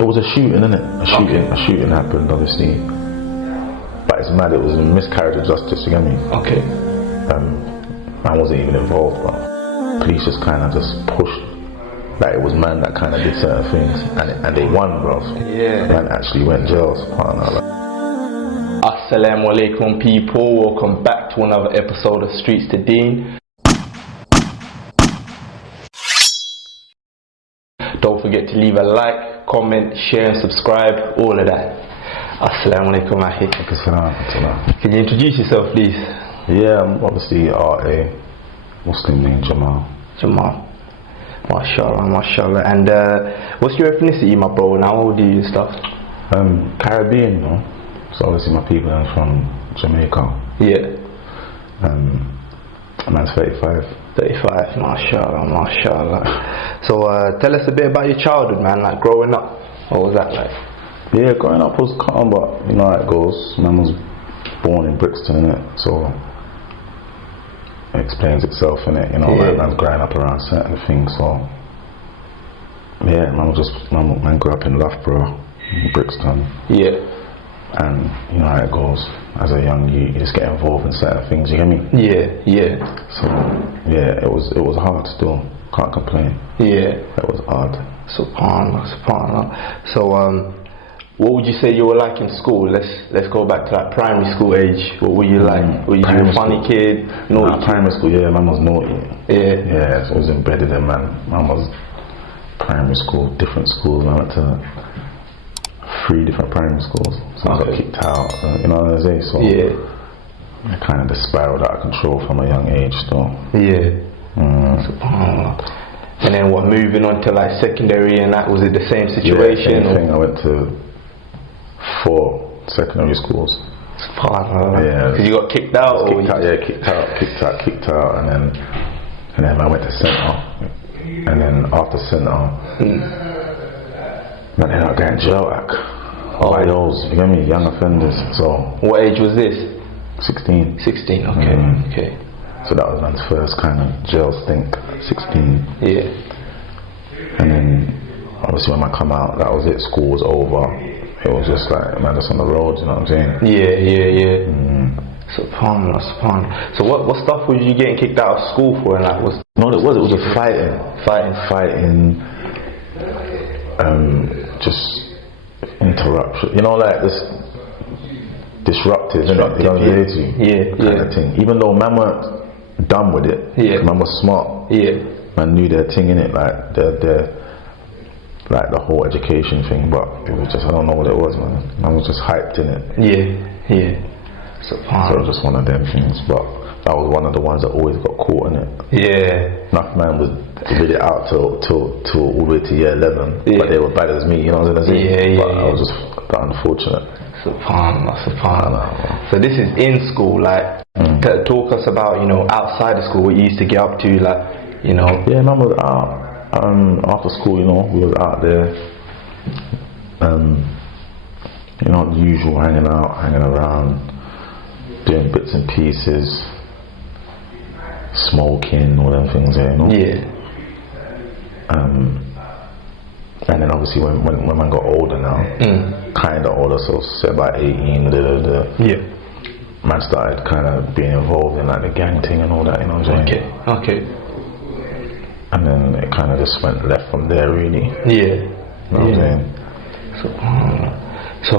It was a shooting, innit? A shooting happened, obviously. But it's mad, it was a miscarriage of justice, you get me? Okay. Man wasn't even involved, but police just kind of just pushed. Like, it was man that kind of did certain things. And they won, bro. Yeah. Man actually went jail, subhanAllah. Assalamu alaikum, people. Welcome back to another episode of Streets to Deen. Don't forget to leave a like, comment, share and subscribe, all of that. Assalamu alaikum, ahi. Can you introduce yourself, please? Yeah, I'm obviously a Muslim named Jamal. Jamal. MashaAllah, MashaAllah. And what's your ethnicity, my bro? And how old are you and stuff? Caribbean, you know. So obviously my people are from Jamaica. Yeah. Man's 35. 35, MashaAllah, MashaAllah. So tell us a bit about your childhood, man, like growing up. What was that like? Yeah, growing up was calm, but you know how it goes. Man was born in Brixton, innit? So it explains itself, innit? You know, yeah. Like man's growing up around certain things, so yeah, man grew up in Loughborough, in Brixton. Yeah. And you know how it goes. As a young you just get involved in certain things, you get me? Yeah, yeah. So yeah, it was hard still. Can't complain. Yeah. It was hard. Subhanallah, subhanallah. So what would you say you were like in school? Let's go back to that primary school age. What were you like? Were you a funny kid? Naughty? Primary school, yeah, man was naughty. Yeah. Yeah, so it was embedded in man. Man was primary school, different schools. I went to 3 different primary schools. So I got kicked out, you know what I'm saying? So yeah. I kind of just spiraled out of control from a young age still. Yeah. Subhanallah. And then what, moving on to like secondary and that, was it the same situation? Yeah, same thing. I went to 4 secondary schools. Subhanallah. Yeah. Because you got kicked out? Kicked out, and then I went to centre. And then after centre, then I got in jail by those, you get me, young offenders. So what age was this? 16. 16, okay. Okay. So that was man's first kind of jail stint, 16. Yeah. And then obviously when I come out, that was it, school was over. It was just like, man, just on the road, you know what I'm saying? Yeah. Subhanallah, subhanallah. So what stuff was you getting kicked out of school for? And like, No, it was just fighting. Just interruption. You know, like this disruptive, innit? You know what I'm saying? Yeah. Kind of thing. Even though man weren't done with it, man was smart. Yeah. Man knew their thing, innit? Like the whole education thing, but it was just, I don't know what it was, man. Man was just hyped in it. Yeah. Subhanallah. So it was just one of them things, but that was one of the ones that always got caught in it. Yeah. Enough man was did it out till all the way to year 11, but they were bad as me, you know what I'm saying? Yeah. But I was just unfortunate. Subhanallah. So this is in school, like talk us about, you know, outside of school, what you used to get up to, like, you know. Yeah, man was out. After school, you know, we was out there. You know, the usual hanging around, doing bits and pieces, smoking, all them things there, you know. Yeah. And then obviously when man got older now, kind of older, so say about 18, yeah, man started kind of being involved in like the gang thing and all that, you know what I'm saying? Okay. And then it kind of just went left from there, really. Yeah. You know what I'm saying? So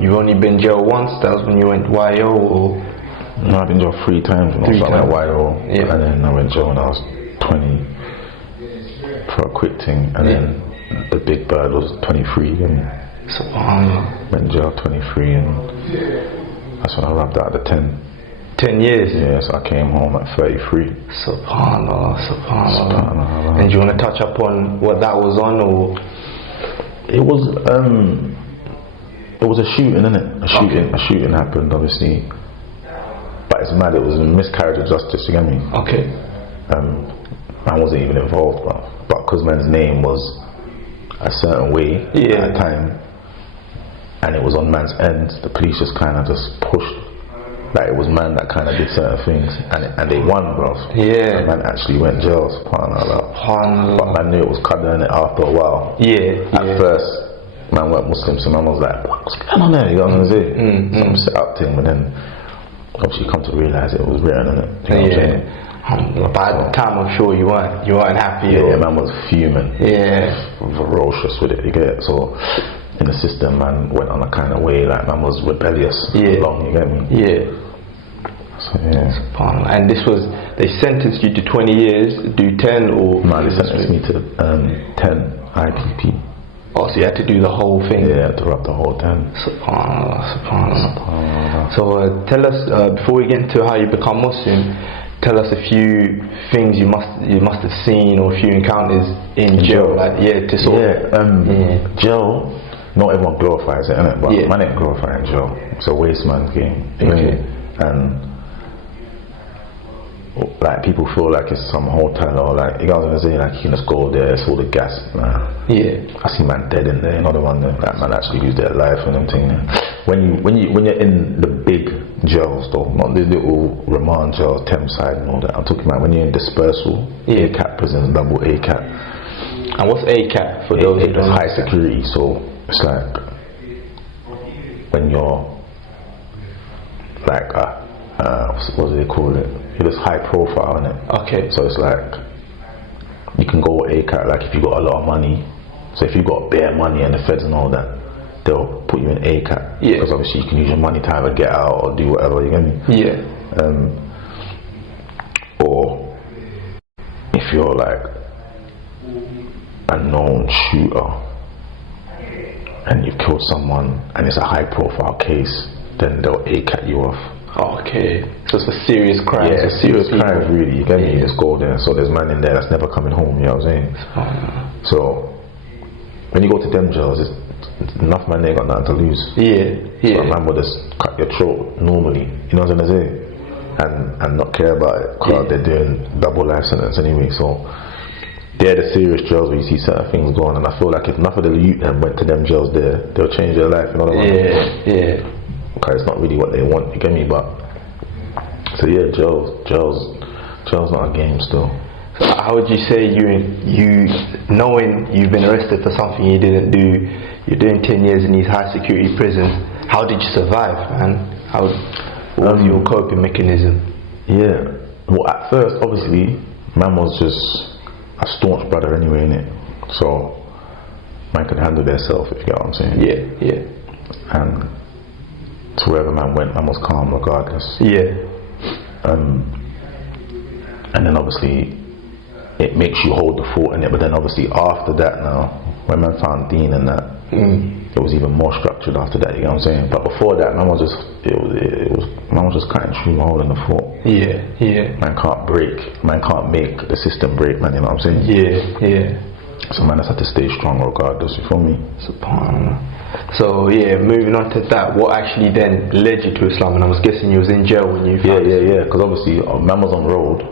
you've only been jail once. That was when you went YO, or? No, I've been jail 3 times. You know, so I went YO, and then I went jail when I was 20 for a quick thing, and then the big bird was 23, and went jail 23, and that's when I wrapped out the 10. 10 years? Yeah, so I came home at 33. Subhanallah. And do you want to touch upon what that was on, or? It was a shooting, innit? A shooting happened, obviously. But it's mad, it was a miscarriage of justice, you get me? Okay. Man wasn't even involved, but because man's name was a certain way at the time, and it was on man's end, the police just kind of just pushed. Like, it was man that kind of did certain things, and they won, bro. Yeah. And man actually went jail, subhanAllah. But man knew it was coming in it after a while. Yeah. At first, man weren't Muslim, so man was like, what's going on there? You know what I'm saying? Some set up thing, but then obviously you come to realise it was real, innit? You know what I'm saying? By the time, I'm sure you weren't happy. Yeah, man was fuming. Yeah, ferocious with it. You get it? So in the system, man went on a kind of way like man was rebellious. Yeah, long. You get me? Yeah. So yeah. And this was, they sentenced you to 20 years, do 10 or? No, they sentenced me to 10 IPP. Oh, so you had to do the whole thing? Yeah, I had to wrap the whole 10. Subhanallah. So tell us, before we get into how you become Muslim, tell us a few things you must have seen or a few encounters in jail. Like, to sort of. Jail, not everyone glorifies it, innit? But man ain't glorifying jail. It's a waste man's game. Okay. And like people feel like it's some hotel or like, you know what I'm saying, like you can just go there, it's all the gas. Nah. Yeah. I see man dead in there, another one that man actually lose their life and everything. When you're in the big jails though, not the little remand jails, Thames side and all that. I'm talking about when you're in dispersal, ACAT prisons, double ACAT. And what's ACAT for those who don't know? High security, so it's like when you're like what do they call it? You're just high profile, innit? Okay. So it's like you can go with ACAT, like if you got a lot of money. So if you got bare money and the feds and all that, they'll put you in ACAT. Yeah. Because obviously you can use your money to either get out or do whatever, you get me? Yeah. Or if you're like a known shooter and you've killed someone and it's a high profile case, then they'll ACAT you off. Okay, so it's a serious crime. Yeah, it's a serious crime, really. You get me? You just go there. So there's man in there that's never coming home. You know what I'm saying? So when you go to them jails, it's enough man there got nothing to lose. So a man will just cut your throat normally. You know what I'm saying? And not care about it because they're doing double life sentence anyway. So they're the serious jails where you see certain things going. And I feel like if enough of the youth them went to them jails there, they'll change their life. You know what I mean? Okay, it's not really what they want, you get me? But so yeah, jail's not a game still. So how would you say you knowing you've been arrested for something you didn't do, you're doing 10 years in these high security prisons, how did you survive, man? What was your coping mechanism? Yeah, well at first obviously man was just a staunch brother anyway, innit? So man could handle themselves, if you get what I'm saying. Yeah. And to wherever man went, man was calm regardless. And then obviously it makes you hold the fort in it, but then obviously after that now, when man found Deen and that, it was even more structured after that, you know what I'm saying? But before that, man was just cutting through holding the fort. Man can't break, man can't make the system break, man, you know what I'm saying? So man has had to stay strong regardless, you feel me? Subhanallah. So moving on to that, what actually then led you to Islam? And I was guessing you was in jail when you found because obviously man was on road.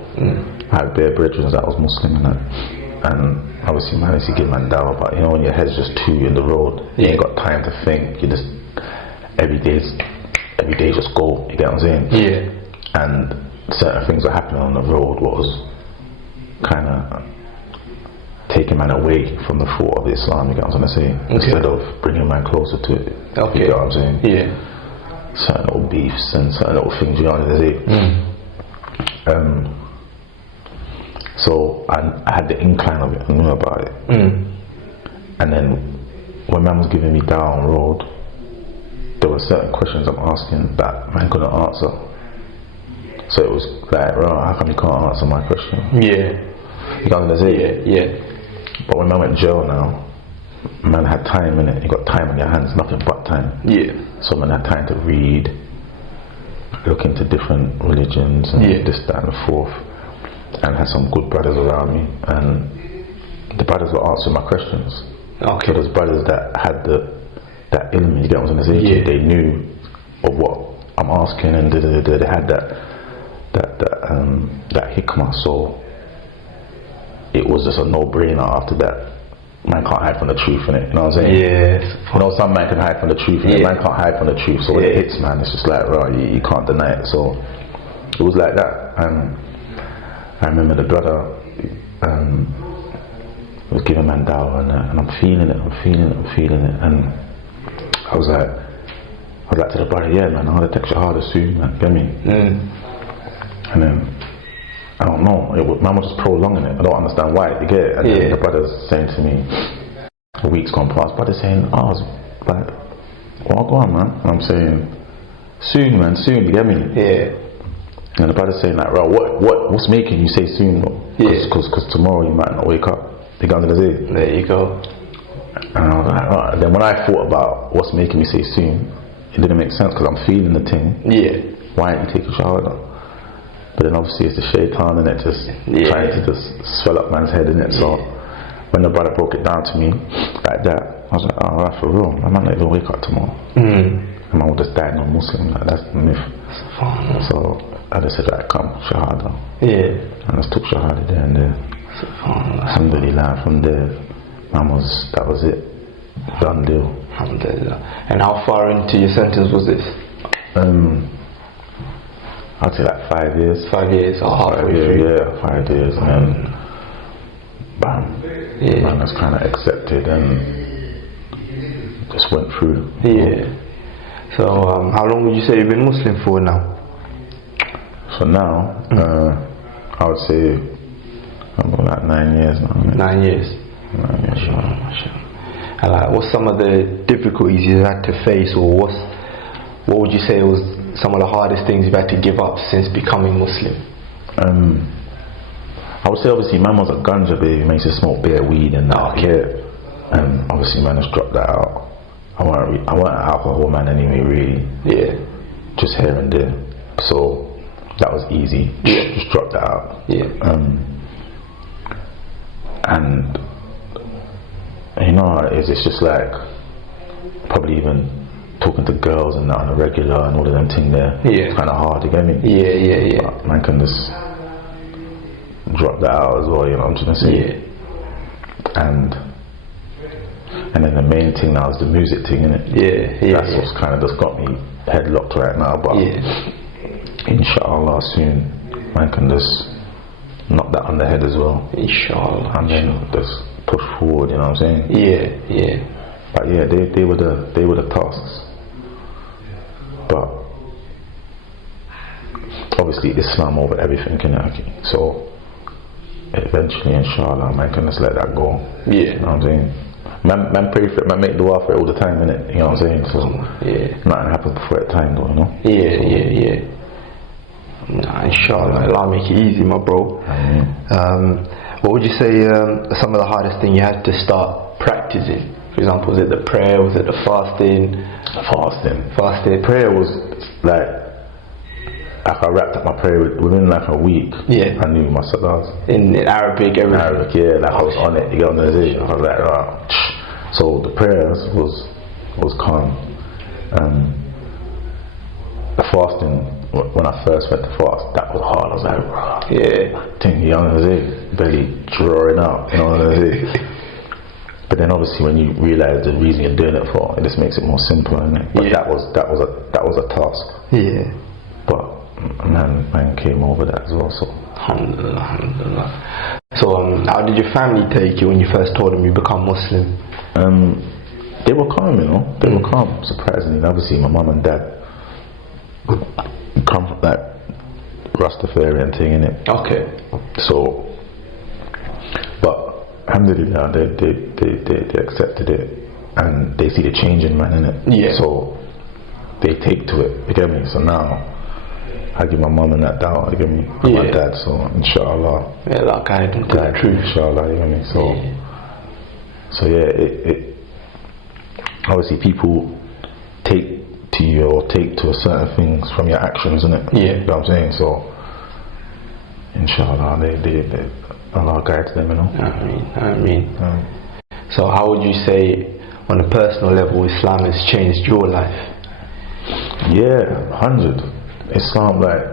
I had bare brethren that was Muslim and that, and obviously man used to give man down, but you know when your head's just too in the road, you ain't got time to think, you just every day just go, you get what I'm saying? And certain things were happening on the road what was kind of taking man away from the thought of Islam, you get what I'm saying? Instead of bringing man closer to it. You get what I'm saying? Certain little beefs and certain little things, you know what I'm saying? So I had the incline of it, I knew about it. And then when man was giving me down road, there were certain questions I'm asking that man couldn't answer. So it was like, how come you can't answer my question? You know what I'm saying? But when man went to jail now, man had time in it. You got time on your hands, nothing but time. So man had time to read, look into different religions and this, that and the fourth, and had some good brothers around me, and the brothers were answering my questions. So those brothers that had that ilm, you get what I'm saying? They knew of what I'm asking, and they had that hikmah. So it was just a no-brainer after that. Man can't hide from the truth, innit? You know what I'm saying? You know, some man can hide from the truth, and man can't hide from the truth. So when it hits, man, it's just like, right, you can't deny it. So it was like that. And I remember the brother, was giving man dawah and that, and I'm feeling it, and I was like to the brother, yeah man, I'm gonna take shahada soon, man, get me? And then I don't know, man was just prolonging it. I don't understand why, you get it? And then the brother's saying to me, a week's gone past, brother's saying, oh, I was like, well, go on man, and I'm saying, soon man, soon, you get me? And the brother's saying like, bro, what's making you say soon? Because tomorrow you might not wake up. You got to say. There you go. And I was like, right. Then when I thought about what's making me say soon, it didn't make sense because I'm feeling the thing. Why aren't you taking shahada? But then obviously it's the shaitan and it just trying to just swell up man's head in it. So when the brother broke it down to me like that, I was like, oh, that's for real. I might not even wake up tomorrow. And man would just die non-Muslim. Like, that's the myth. So I just said, right, come, shahada. And I just took shahada there and there. Alhamdulillah, from there, that was it. Done deal. Alhamdulillah. And how far into your sentence was this? I'd say like 5 years. 5 years or halfway through? Yeah, 5 years. And then, bam. Man was kind of accepted and just went through. So, how long would you say you've been Muslim for now? So now, I would say about 9 years now. 9 years. 9 years. And like, what's some of the difficulties you had to face, or what would you say was some of the hardest things you've had to give up since becoming Muslim? I would say obviously man was a ganja baby, man used to smoke bare weed and that. And obviously man has dropped that out. I wasn't an alcohol man anyway, really. Just here and there. So that was easy. Just drop that out. And you know, it's just like probably even talking to girls and that on a regular and all of them things there. It's kind of hard, you get me? But man can just drop that out as well, you know what I'm trying to say? And then the main thing now is the music thing, innit? That's what's kind of just got me headlocked right now, but inshallah soon man can just knock that on the head as well. Inshallah. And then just push forward, you know what I'm saying? But they were the tasks. But obviously Islam over everything, innit? So eventually inshallah man can just let that go. You know what I'm saying? Man pray for it, man make dua for it all the time, innit? You know what I'm saying? So nothing happens before that time though, you know? Nah, inshallah, Allah make it easy, my bro. What would you say some of the hardest thing you had to start practicing? For example, was it the prayer, was it the fasting? Fasting. Prayer was like I wrapped up my prayer within like a week. I knew my salahs. In Arabic, everything? Arabic, like I was on it, you get what I'm saying? I was like, right. So the prayers was calm. The fasting, when I first went to fast, that was hard. I was like, you know what I'm saying? Belly drawing out, you know what I'm saying? But then obviously when you realise the reason you're doing it for, it just makes it more simple, innit? But that was a task. But man came over that as well. So alhamdulillah. So how did your family take you when you first told them you become Muslim? They were calm, you know. They were calm, surprisingly. Obviously my mum and dad come from that Rastafarian thing, innit? So, but alhamdulillah, they accepted it and they see the change in man, innit? So they take to it, you get me? So now I give my mum and that down, you get me? My dad, so inshallah. That guide them to the truth. Inshallah, you get me? So it obviously people take to you or take to certain things from your actions, innit? You know what I'm saying? So inshallah they Allah guides them, you know. I mean. So how would you say on a personal level Islam has changed your life? 100. Islam, like,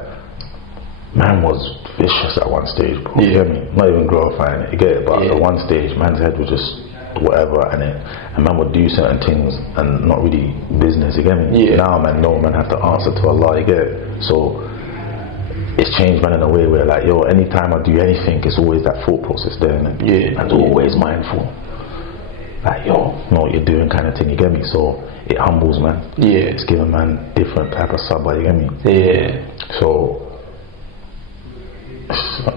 man was vicious at one stage, bro. You get me? Not even glorifying it, you get it? But at one stage man's head was just whatever, and man would do certain things and not really business, you get me? Now man have to answer to Allah, you get it? So it's changed, man, in a way where, like, yo, anytime I do anything, it's always that thought process there, and I'm always mindful. Like, yo, know what you're doing, kind of thing. You get me? So it humbles, man. Yeah. It's giving man different type of sabba. You get me? Yeah. So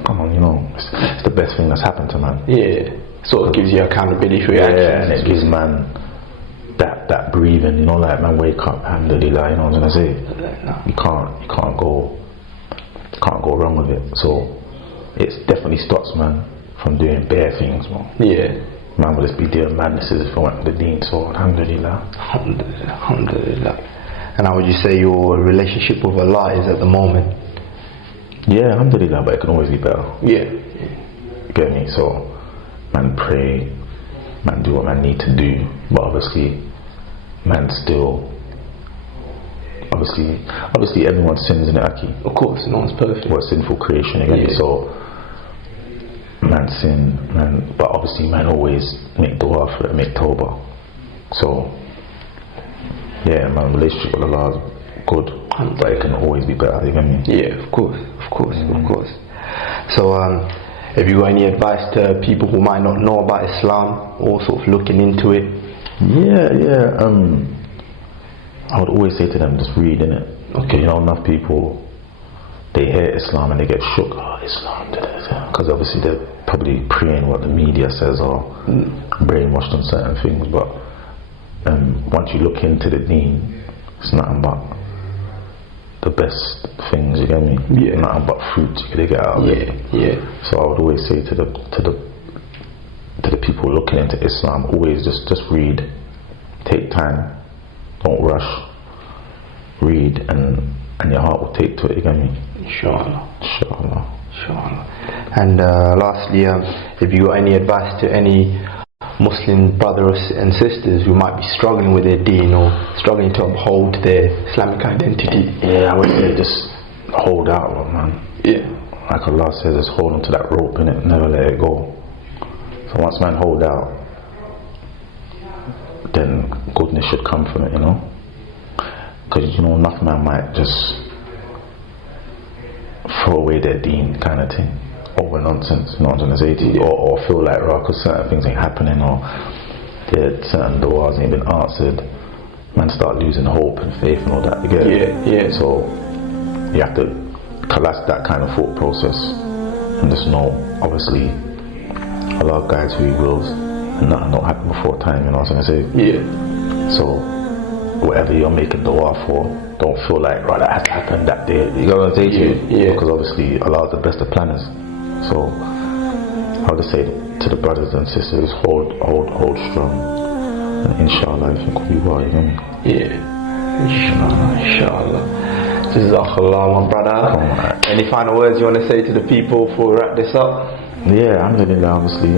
come on, you know, it's the best thing that's happened to man. Yeah. So it gives you accountability for your actions. Yeah, and it gives man that breathing, you know, like, man, wake up, alhamdulillah, you know what I'm gonna say? You can't go wrong with it. So it definitely stops man from doing bare things, man. Yeah. Man will just be doing madnesses if I went to the Deen, so alhamdulillah. Alhamdulillah. And how would you say your relationship with Allah is at the moment? Yeah, alhamdulillah, but it can always be better. Yeah. You get me? So man pray, man do what man need to do, but obviously man still, obviously everyone sins in it, Aki. Of course, no one's perfect. We're sinful creation, again. Yeah. So man sin, man, but obviously man always make dua for it, make tawbah. So yeah, my relationship with Allah is good, but it can always be better, you get me? Yeah, of course. So have you got any advice to people who might not know about Islam or sort of looking into it? Yeah. I would always say to them, just read, innit? Okay. You know, enough people, they hear Islam and they get shook. Oh, Islam, because obviously they're probably praying what the media says or brainwashed on certain things. But once you look into the Deen, it's nothing but the best things, you get me? Yeah. Nothing but fruit you get out of it. Yeah. So I would always say to the people looking into Islam, always just read, take time, don't rush, read, and your heart will take to it, you get me? Inshallah. Inshallah. And lastly, have you got any advice to any Muslim brothers and sisters who might be struggling with their deen or struggling to uphold their Islamic identity? Yeah, I would say just hold out, man. Yeah. Like Allah says, just hold on to that rope, innit? Never let it go. So once man hold out, then goodness should come from it, you know? Because, you know, enough man might just throw away their deen kind of thing over nonsense, you know what I'm trying to say to you? Or feel like, right, because certain things ain't happening, or certain du'as ain't been answered, man start losing hope and faith and all that, you get it? Yeah. So you have to collapse that kind of thought process and just know, obviously, Allah guides who He wills, and nothing don't happen before time, you know what I'm saying? Yeah. So whatever you're making dua for, don't feel like, right, that has to happen that day. You know what I'm saying? Yeah. Because obviously Allah is the best of planners. So I'll just say to the brothers and sisters, hold strong, and inshallah everything will be well, you know? Yeah. Inshallah. Jazakallah, my brother. Any final words you want to say to the people before we wrap this up? Yeah, alhamdulillah, obviously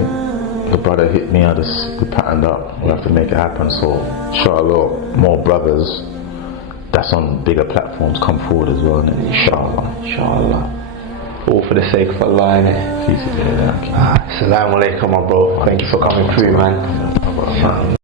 the brother hit me, I just patterned up, we'll have to make it happen. So inshallah more brothers that's on bigger platforms come forward as well, and inshallah all for the sake of Allah, innit? Assalamu alaikum, my bro. Thank you for coming through, man.